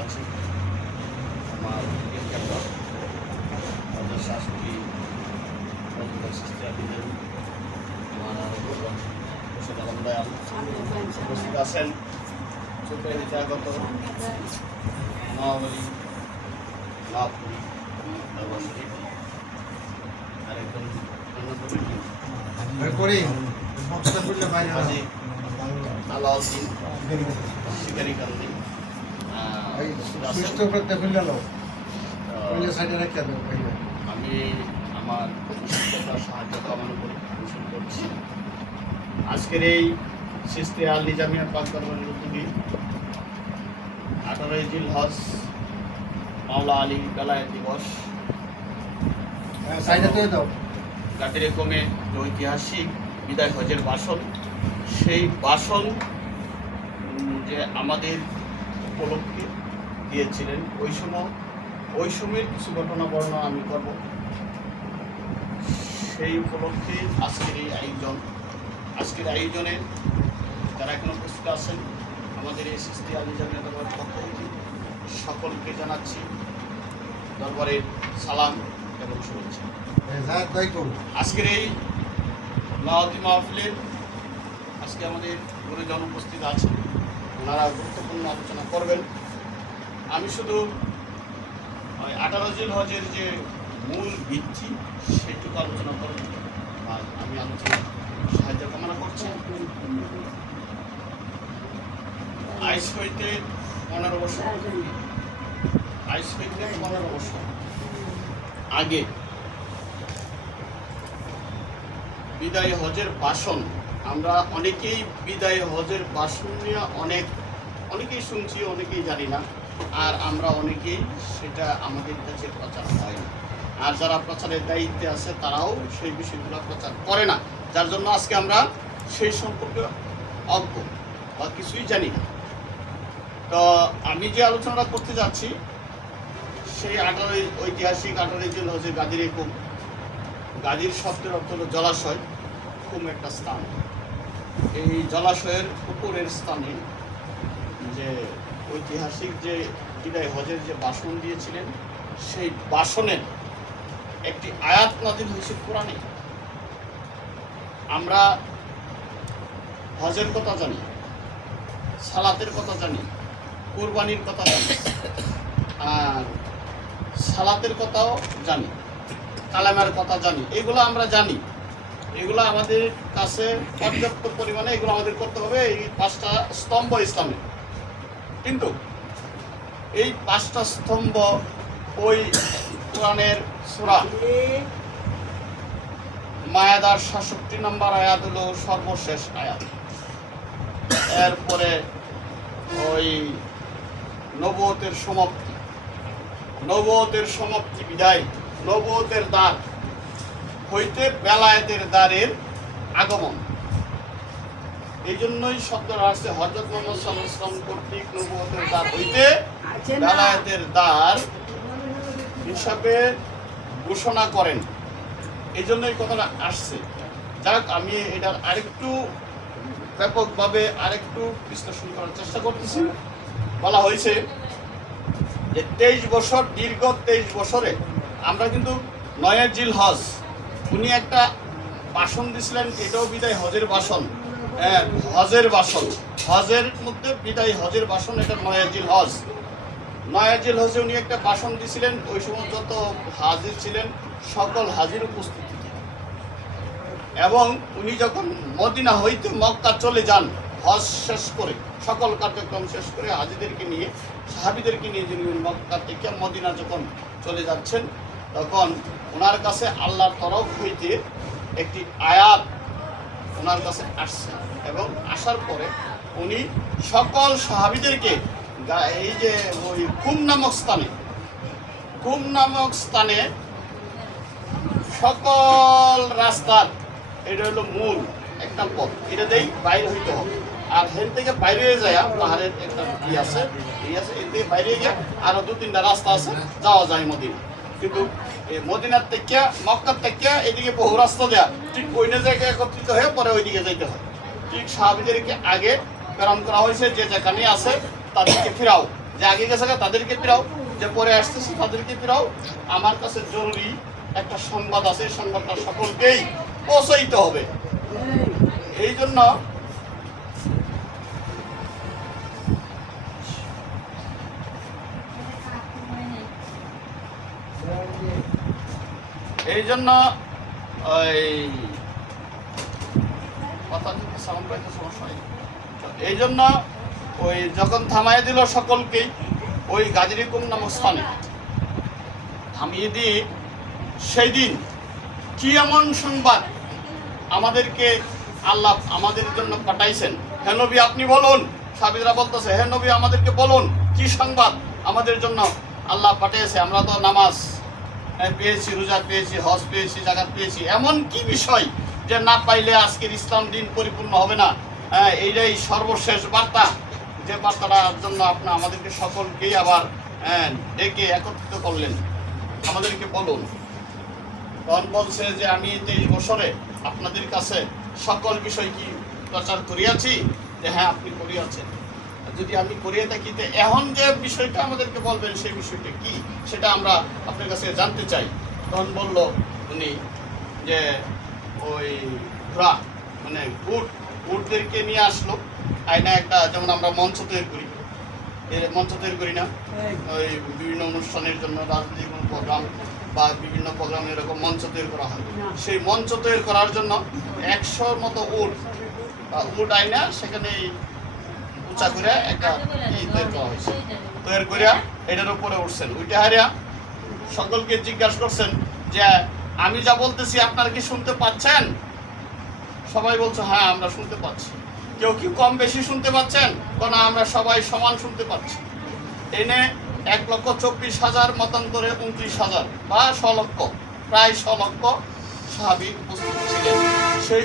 আছি আমার আমাদের শাশুড়ি উপস্থিত আছেন সুপ্রিয় হিতাগত নবী লাভপুরি আরেকজন আলাউদ্দিন শিকারি কান্দি আমি আমার সাহায্য কামনা করে পোষণ করছি আজকের এই সিস্তে আল নিজামিয়া পাক দরবারের উদ্যোগে 18 জিলহজ মাওলা আলী বেলায়েত দিবস গাদিরে কমে যে ঐতিহাসিক বিদায় হজের ভাষণ সেই ভাষণ যে আমাদের উপলক্ষে দিয়েছিলেন ওই সময়ের কিছু ঘটনা বর্ণনা আমি করব সেই উপলক্ষে আজকের আয়োজনে যারা এখন উপস্থিত আছেন আমাদের এই সিস্তে আল নিজামিয়া দরবারের পক্ষ থেকে সকলকে জানাচ্ছি দরবারের সালাম এবং শুভেচ্ছা। আজকের এই লাওয়াতি মাহফিলে আজকে আমাদের গুরুজন উপস্থিত আছেন, ওনারা গুরুত্বপূর্ণ আলোচনা করবেন। আমি শুধু 18 জিলহজের যে মূল ভিত্তি সেইটুকু আলোচনা করব আর আমি আলোচনা সাহায্য কামনা করছি। আইস হইতে 15 বছর আগে বিদায় হজের ভাষণ আমরা অনেকেই বিদায় হজের ভাষণ নিয়ে অনেকেই শুনছি, অনেকেই জানি না, আর আমরা অনেকেই সেটা আমাদের কাছে প্রচার হয় না, আর যারা প্রচারের দায়িত্বে আছে তারাও সেই বিষয়গুলো প্রচার করে না, যার জন্য আজকে আমরা সেই সম্পর্কে অজ্ঞ বা কিছুই জানি না। তো আমি যে আলোচনাটা করতে যাচ্ছি সেই ঐতিহাসিক 18 জিলহজের গাদিরে কুম। গাদির শব্দের অর্থ হল জলাশয়, কুম একটা স্থান। এই জলাশয়ের উপরের স্থানে যে ঐতিহাসিক যে বিদায় হজের যে ভাষণ দিয়েছিলেন সেই ভাষণের একটি আয়াত নাযিল হয়েছে কোরআনে। আমরা হজের কথা জানি, সালাতের কথা জানি, কুরবানির কথা জানি, আর সালাতের কথাও জানি, কালামের কথা জানি, এগুলো আমরা জানি, এগুলো আমাদের কাছে পর্যাপ্ত পরিমাণে এগুলো আমাদের করতে হবে। এই 5টা স্তম্ভ ইসলামে, কিন্তু এই 5টা স্তম্ভ ওই কোরআনের সূরা মায়াদার 66 নম্বর আয়াত হলো সর্বশেষ আয়াত। এরপরে ওই নবুয়তের সমাপ্তি বিদায়, নবুয়তের দ্বার হইতে বেলায়েতের দ্বারের আগমন। এই জন্যই শব্দটা আসছে হযরত মুহাম্মদ সাল্লাল্লাহু আলাইহি ওয়াসাল্লাম কর্তৃক নবুয়তের দ্বার হইতে বেলায়েতের দ্বার হিসাবে ঘোষণা করেন, এই জন্য এই কথাটা আসছে। যাক, আমি এটার আরেকটু ব্যাপকভাবে আরেকটু বিশ্লেষণ করার চেষ্টা করতেছি। বলা হয়েছে যে 23 বছর, দীর্ঘ 23 বছরে আমরা কিন্তু 9 জিলহজ উনি একটা ভাষণ দিয়েছিলেন, এটাও বিদায় হজের ভাষণ। হজের মধ্যে বিদায় হজের ভাষণ, এটা 9 জিলহজ। 9 জিলহজে উনি একটা ভাষণ দিয়েছিলেন। ওই সময় যত হাজির ছিলেন সকল হাজির উপস্থিতি, এবং উনি যখন মদিনা হইতে মক্কা চলে যান, হজ শেষ করে সকল কার্যক্রম শেষ করে হাজিদেরকে নিয়ে, সাহাবীদেরকে নিয়ে যিনি মক্কা থেকে মদিনা যখন চলে যাচ্ছেন, তখন ওনার কাছে আল্লাহর তরফ হইতে একটি আয়াত ওনার কাছে আসছে, এবং আসার পরে উনি সকল সাহাবীদেরকে এই যে ওই কুম নামক স্থানে সকল রাস্তার, এটা হলো মূল একটা পথ, এটা দিয়েই বাইরে হইতে হবে। আর হেন থেকে বাইরে হয়ে যায় পাহাড়ের একটা আছে, এর থেকে বাইরে গিয়ে আরো 2-3টা রাস্তা আছে, যাওয়া যায় মদিনা। কিন্তু এই মদিনার থেকে মক্কার থেকে এদিকে বহু রাস্তা দেয়া, ঠিক ওই জায়গায় একত্রিত হয়ে পরে ওইদিকে যাইতে হয়। ঠিক সাহাবীদেরকে আগে প্রেরণ করা হয়েছে, যে যেখানে আছে তাদেরকে ফিরাও, যে আগে গেছে তাদেরকে ফিরাও, যে পরে আসতেছে তাদেরকে ফিরাও। আমার কাছে জরুরি একটা সংবাদ আছে, সংবাদটা সকলকেই পৌঁছাইতে হবে। এই জন্য ওই কথা যদি সাউন্ড পাইতে সমস্যা হয়। এই জন্য ওই যখন থামাই দিল সকলকেই ওই গাজীরকুম নামক স্থানে থামিয়ে দিয়ে, সেই দিন কি এমন সংবাদ আমাদেরকে আল্লাহ আমাদের জন্য পাঠাইছেন। হে নবী আপনি বলুন, সাহাবীরা বলতেছে হে নবী আমাদেরকে বলুন কি সংবাদ আমাদের জন্য আল্লাহ পাঠিয়েছে। আমরা তো নামাজ পেয়েছি, রোজা পেয়েছি, হজ পেয়েছি, জাকাত পেয়েছি, এমন কি বিষয় যে না পাইলে আজকের ইসলাম দিন পরিপূর্ণ হবে না। এইটাই সর্বশেষ বার্তা, যে বার্তাটার জন্য আপনি আমাদেরকে সকলকেই আবার ডেকে একত্রিত করলেন, আমাদেরকে বলুন। তখন বলছে যে আমি 23 বছরে আপনাদের কাছে সকল বিষয় কি প্রচার করিয়াছি, যে হ্যাঁ আপনি করিয়াছেন। যদি আমি করিয়ে থাকি তো এখন যে বিষয়টা আমাদেরকে বলবেন সেই বিষয়টা কি সেটা আমরা আপনার কাছে জানতে চাই। তখন বলল উনি যে ওই ঘোড়া মানে উটদেরকে নিয়ে আসলো আয়না একটা, যেমন আমরা মঞ্চ তৈরি করি, মঞ্চ তৈরি করি না ওই বিভিন্ন অনুষ্ঠানের জন্য, রাজনৈতিক কোনো প্রোগ্রাম বা বিভিন্ন প্রোগ্রামে এরকম মঞ্চ তৈরি করা হয়। সেই মঞ্চ তৈরি করার জন্য 100-র মতো উট আয়না সেখানে উঁচা করে একটা তৈরি করা হয়েছে। তৈরি করিয়া এটার উপরে উঠছেন, উঠে হারিয়া সকলকে জিজ্ঞাসা করছেন যে আমি যা বলতেছি আপনারা কি শুনতে পাচ্ছেন? সবাই বলছে হ্যাঁ আমরা শুনতে পাচ্ছি। কেউ কি কম বেশি শুনতে পাচ্ছেন? না, আমরা সবাই সমান শুনতে পাচ্ছি। এনে 1,24,000 মতান্তরে 29,000 বা 6 লক্ষ, প্রায় 6 লক্ষ সাহাবী উপস্থিত ছিলেন। সেই